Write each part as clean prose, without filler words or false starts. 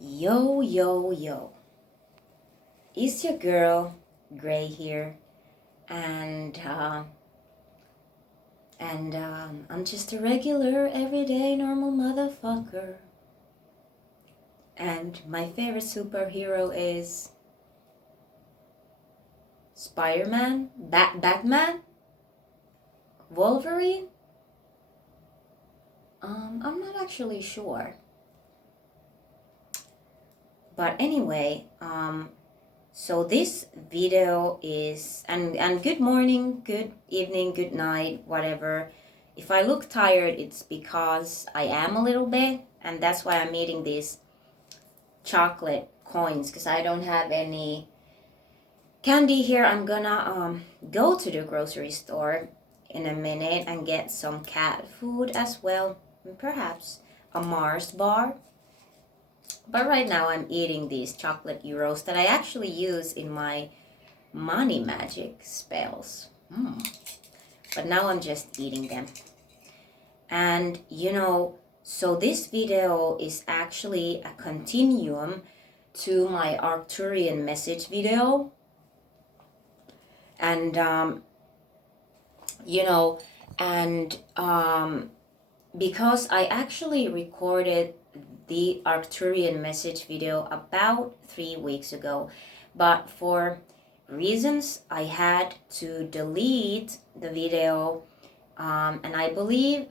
Yo, yo, yo. It's your girl, Gray here, and I'm just a regular, everyday, normal motherfucker. And my favorite superhero is Spider-Man, Batman, Wolverine. I'm not actually sure. But anyway, so this video is, and good morning, good evening, good night, whatever. If I look tired, it's because I am a little bit, and that's why I'm eating these chocolate coins, because I don't have any candy here. I'm gonna go to the grocery store in a minute and get some cat food as well, and perhaps a Mars bar. But right now I'm eating these chocolate euros that I actually use in my money magic spells. But now I'm just eating them. And so this video is actually a continuum to my Arcturian message video. And, because I actually recorded the Arcturian message video about 3 weeks ago, but for reasons I had to delete the video, and I believe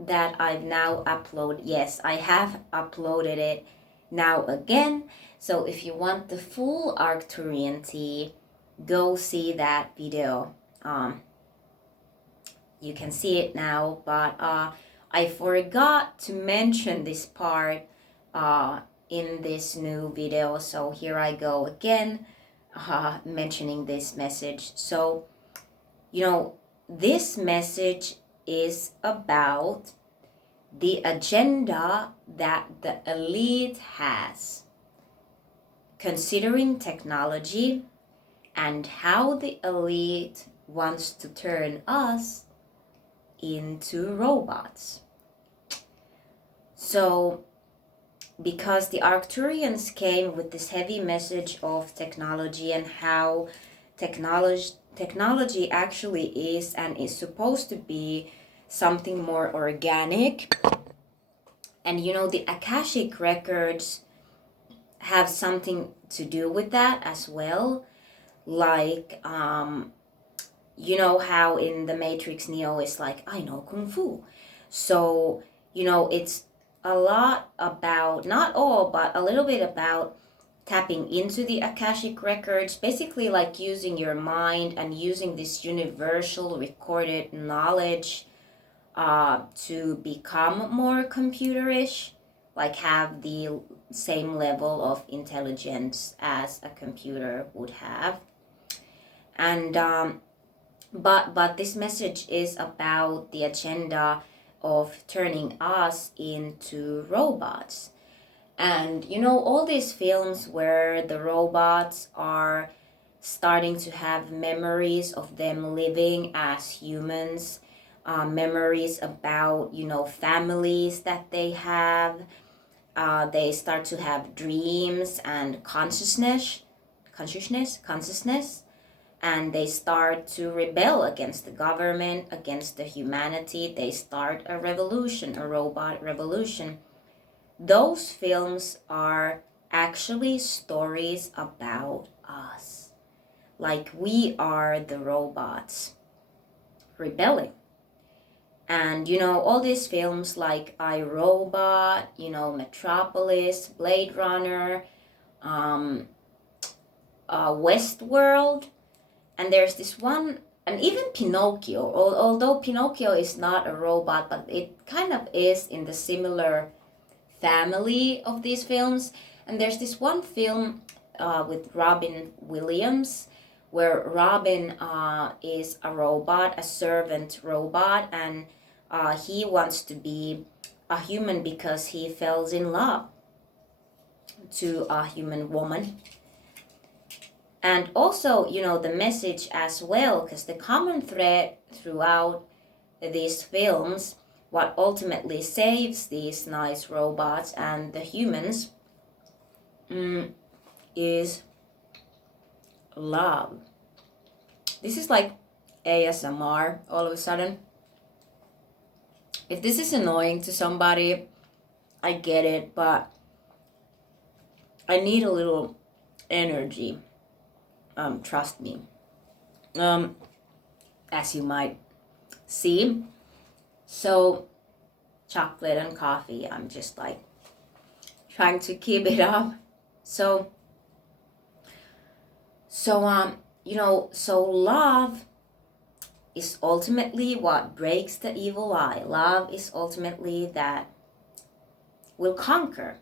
that I've now uploaded, yes, I have uploaded it now again. So if you want the full Arcturian tea, go see that video. You can see it now, but I forgot to mention this part in this new video, so here I go again, mentioning this message. So this message is about the agenda that the elite has considering technology and how the elite wants to turn us into robots. So because the Arcturians came with this heavy message of technology and how technology actually is and is supposed to be something more organic. And the Akashic records have something to do with that as well. Like, how in the Matrix Neo is like, I know Kung Fu. So, it's a lot about, not all, but a little bit about tapping into the Akashic records, basically like using your mind and using this universal recorded knowledge to become more computerish, like have the same level of intelligence as a computer would have. And but this message is about the agenda of turning us into robots. And all these films where the robots are starting to have memories of them living as humans, memories about families that they have, they start to have dreams and consciousness, and they start to rebel against the government, against the humanity. They start a revolution, a robot revolution. Those films are actually stories about us. Like we are the robots rebelling. And all these films like I, Robot, Metropolis, Blade Runner, Westworld, and there's this one, and even Pinocchio, although Pinocchio is not a robot, but it kind of is in the similar family of these films. And there's this one film with Robin Williams where Robin is a robot, a servant robot, and he wants to be a human because he falls in love to a human woman. And also, the message as well, because the common thread throughout these films, what ultimately saves these nice robots and the humans, is love. This is like ASMR all of a sudden. If this is annoying to somebody, I get it, but I need a little energy. Trust me. As you might see. So, chocolate and coffee, I'm just like trying to keep it up. So love is ultimately what breaks the evil eye. Love is ultimately that will conquer.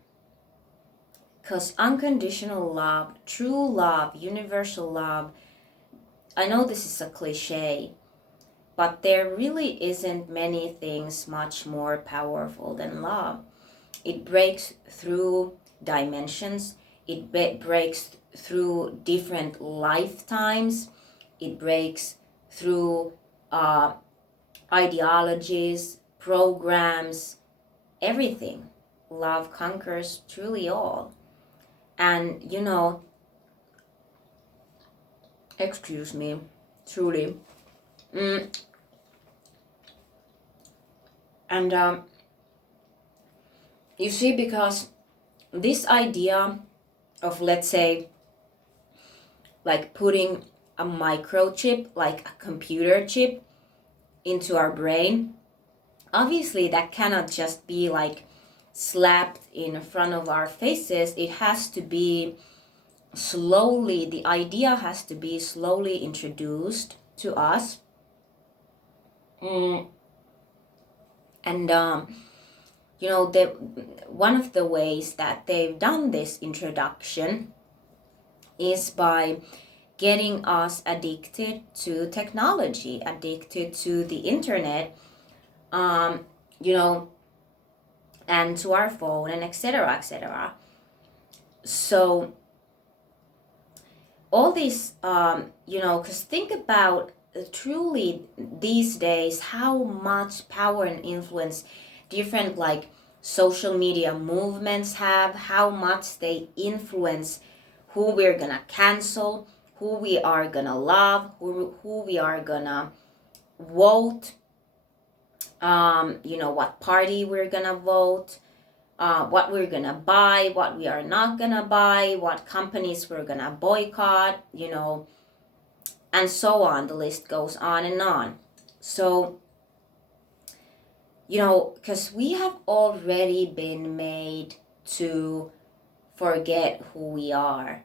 Because unconditional love, true love, universal love, I know this is a cliche, but there really isn't many things much more powerful than love. It breaks through dimensions. It breaks through different lifetimes. It breaks through ideologies, programs, everything. Love conquers truly all. And excuse me, truly. And you see, because this idea of, let's say, like putting a microchip, like a computer chip, into our brain, obviously that cannot just be like slapped in front of our faces. It has to be slowly, the idea has to be slowly introduced to us. And one of the ways that they've done this introduction is by getting us addicted to technology, addicted to the internet, and to our phone, and etc., etc. So all these, because think about truly these days how much power and influence different like social media movements have, how much they influence who we're gonna cancel, who we are gonna love, who we are gonna vote, what party we're gonna vote, what we're gonna buy, what we are not gonna buy, what companies we're gonna boycott, and so on. The list goes on and on. So, because we have already been made to forget who we are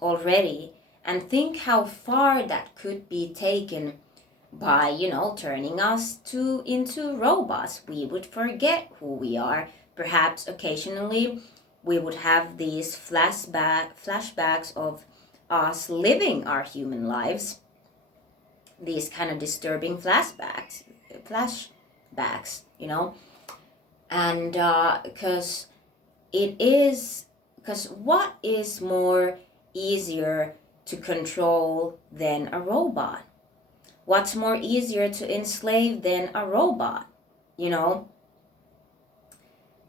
already, and think how far that could be taken by, turning us into robots. We would forget who we are. Perhaps occasionally we would have these flashbacks of us living our human lives, these kind of disturbing flashbacks, and because what is more easier to control than a robot? What's more easier to enslave than a robot?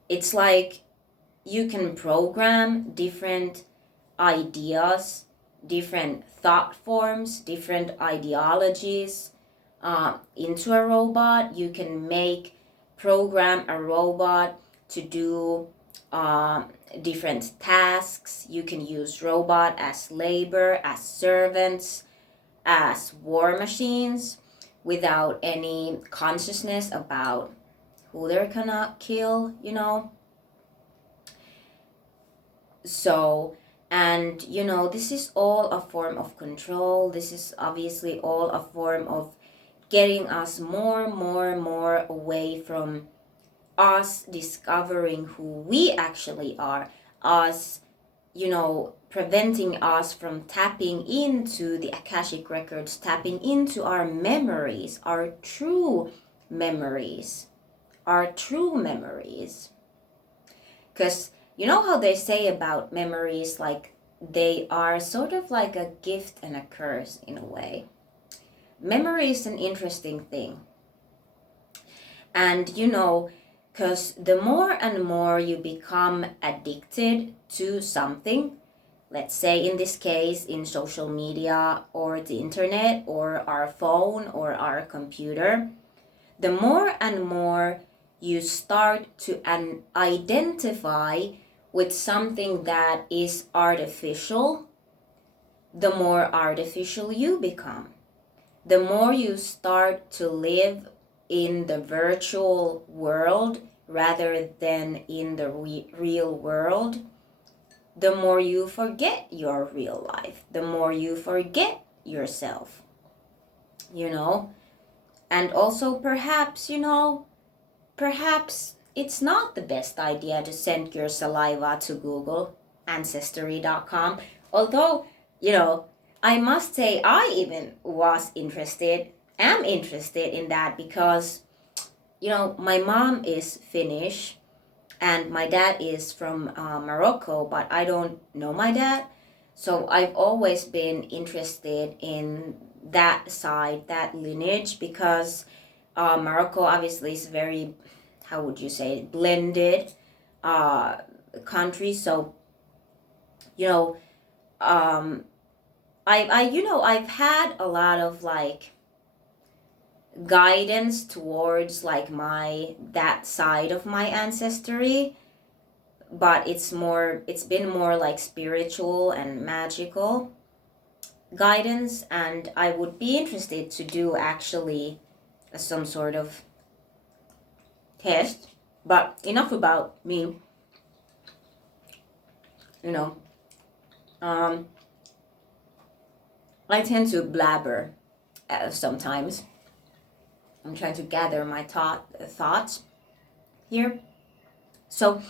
It's like you can program different ideas, different thought forms, different ideologies into a robot. You can program a robot to do different tasks. You can use robot as labor, as servants, as war machines, without any consciousness about who they're gonna kill, So, and this is all a form of control. This is obviously all a form of getting us more away from us discovering who we actually are, us, preventing us from tapping into the Akashic records, tapping into our memories, our true memories. Because you know how they say about memories, like they are sort of like a gift and a curse in a way. Memory is an interesting thing. And Because the more and more you become addicted to something, let's say in this case in social media or the internet or our phone or our computer, the more and more you start to identify with something that is artificial, the more artificial you become. The more you start to live in the virtual world rather than in the real world, the more you forget your real life, the more you forget yourself, you know. And also perhaps, perhaps it's not the best idea to send your saliva to Google, ancestry.com. Although, I must say I even am interested in that because, my mom is Finnish and my dad is from Morocco, but I don't know my dad. So I've always been interested in that side, that lineage, because Morocco obviously is very, how would you say, blended country. So, I've had a lot of like guidance towards like that side of my ancestry, but it's been more like spiritual and magical guidance, and I would be interested to do actually some sort of test. But enough about me. I tend to blabber sometimes. I'm trying to gather my thoughts here. So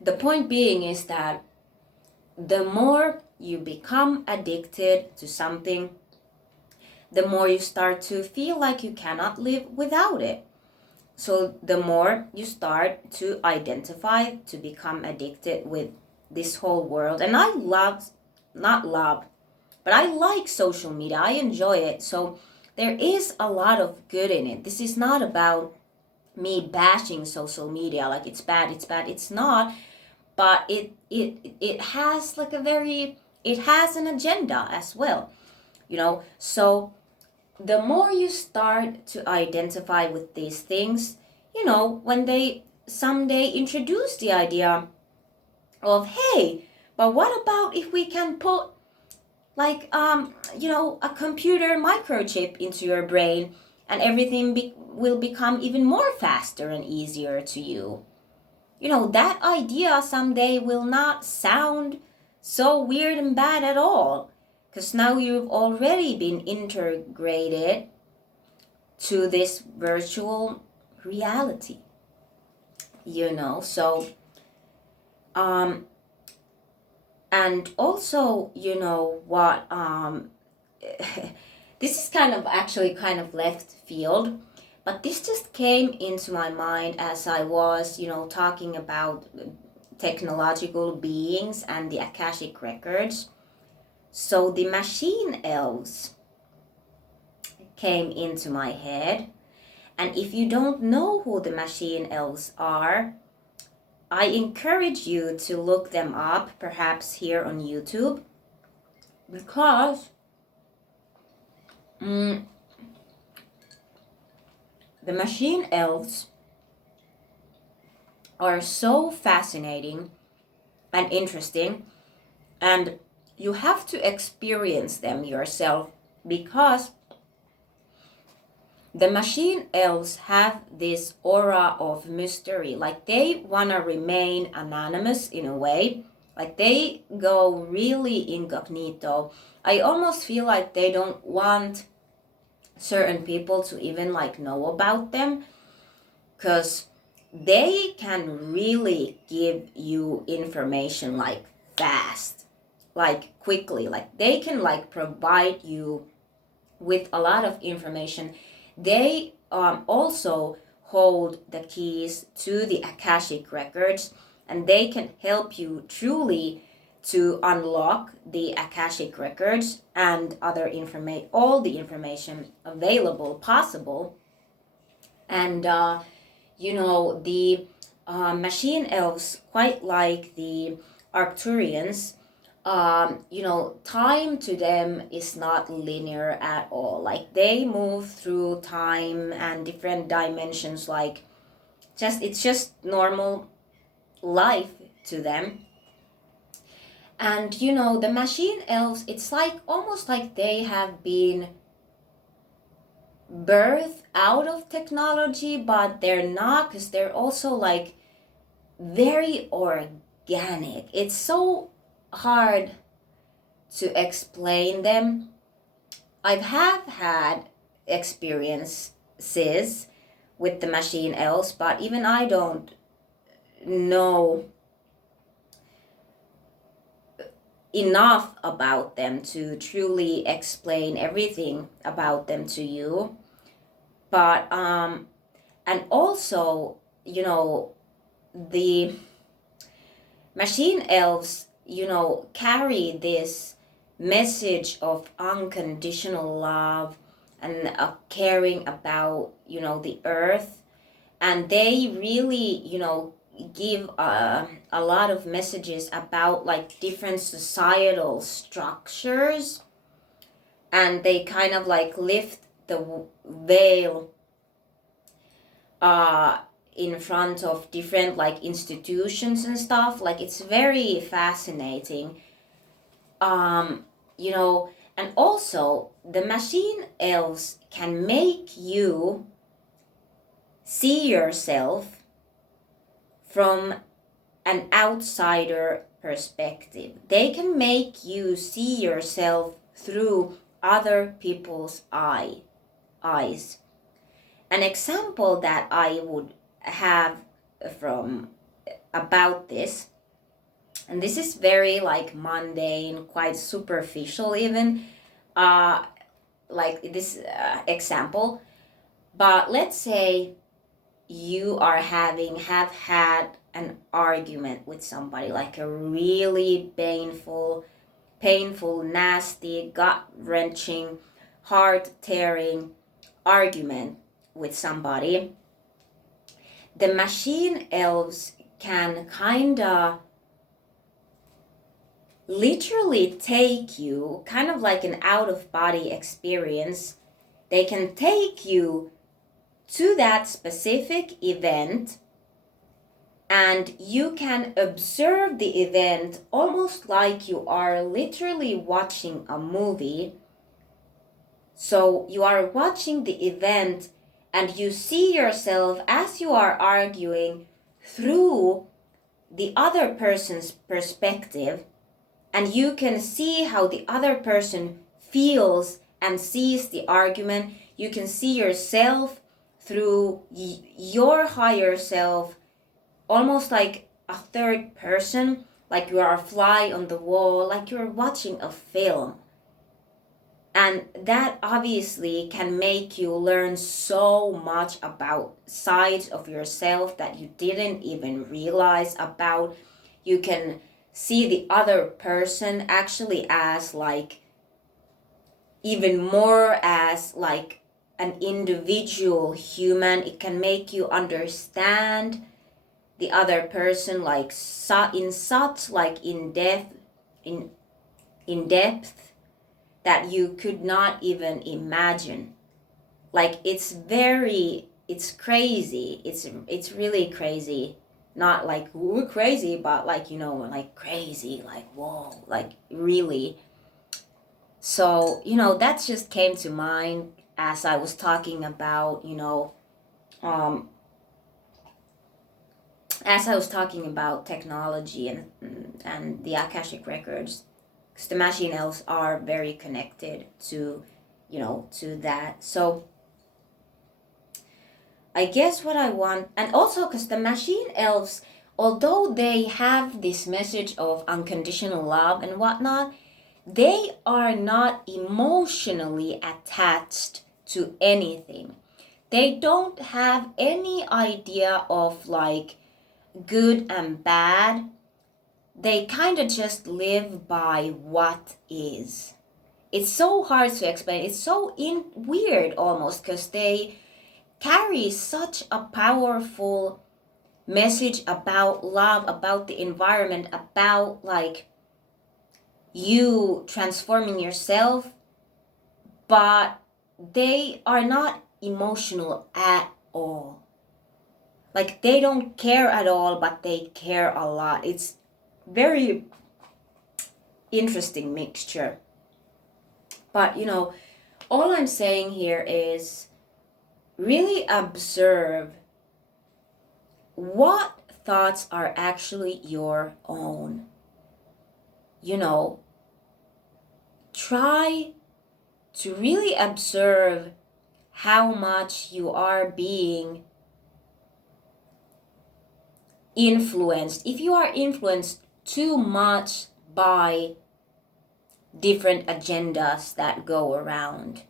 the point being is that the more you become addicted to something, the more you start to feel like you cannot live without it. So the more you start to identify, to become addicted with this whole world. And I like social media. I enjoy it. So there is a lot of good in it. This is not about me bashing social media like it's bad. It's not. But it has like it has an agenda as well. So the more you start to identify with these things, when they someday introduce the idea of, hey, but what about if we can put like a computer microchip into your brain and everything will become even more faster and easier to you. That idea someday will not sound so weird and bad at all, because now you've already been integrated to this virtual reality. So and also, what this is kind of left field, but this just came into my mind as I was, talking about technological beings and the Akashic records. So the machine elves came into my head. And if you don't know who the machine elves are, I encourage you to look them up, perhaps here on YouTube, because the machine elves are so fascinating and interesting, and you have to experience them yourself, because the machine elves have this aura of mystery. Like they want to remain anonymous in a way. Like they go really incognito. I almost feel like they don't want certain people to even like know about them, because they can really give you information like fast, like quickly. Like they can like provide you with a lot of information. They also hold the keys to the Akashic records, and they can help you truly to unlock the Akashic records and all the information available, possible. And the machine elves, quite like the Arcturians, time to them is not linear at all. Like they move through time and different dimensions, like it's just normal life to them. And the machine elves, it's like almost like they have been birthed out of technology, but they're not, because they're also like very organic. It's so hard to explain them. I have had experiences with the machine elves, but even I don't know enough about them to truly explain everything about them to you. But and also, the machine elves, carry this message of unconditional love and caring about, the earth. And they really, give a lot of messages about like different societal structures. And they kind of like lift the veil in front of different like institutions and stuff. Like it's very fascinating. And also the machine elves can make you see yourself from an outsider perspective. They can make you see yourself through other people's eyes. An example that I would have from about this, and this is very like mundane, quite superficial even, like this example, but let's say you have had an argument with somebody, like a really painful, nasty, gut-wrenching, heart-tearing argument with somebody. The machine elves can kinda literally take you, kind of like an out-of-body experience. They can take you to that specific event, and you can observe the event almost like you are literally watching a movie. So you are watching the event and you see yourself as you are arguing through the other person's perspective, and you can see how the other person feels and sees the argument. You can see yourself through your higher self, almost like a third person, like you are a fly on the wall, like you're watching a film. And that obviously can make you learn so much about sides of yourself that you didn't even realize about. You can see the other person actually as like even more as like an individual human. It can make you understand the other person like in such like in depth that you could not even imagine. Like it's crazy. It's really crazy. Not like ooh, crazy, but like like crazy, like whoa, like really. So that just came to mind as I was talking about as I was talking about technology and the Akashic records, because the machine elves are very connected to to that. So I guess what I want, and also because the machine elves, although they have this message of unconditional love and whatnot, they are not emotionally attached to anything. They don't have any idea of like good and bad. They kind of just live by what is. It's so hard to explain. It's so weird almost, because they carries such a powerful message about love, about the environment, about like you transforming yourself, but they are not emotional at all. Like they don't care at all, but they care a lot. It's very interesting mixture. But all I'm saying here is really observe what thoughts are actually your own. Try to really observe how much you are being influenced. If you are influenced too much by different agendas that go around,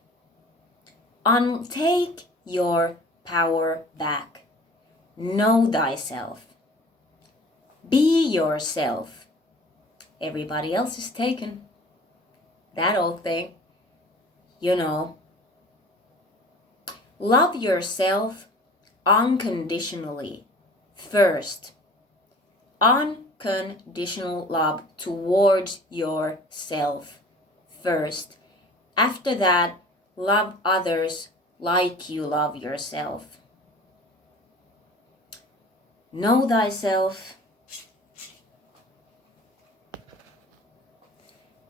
take your power back. Know thyself. Be yourself. Everybody else is taken. That old thing. Love yourself unconditionally first. Unconditional love towards yourself first. After that, love others like you love yourself. Know thyself.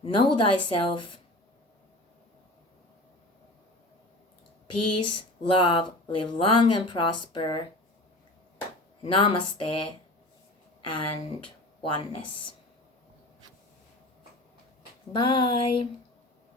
Know thyself. Peace, love, live long and prosper. Namaste and oneness. Bye.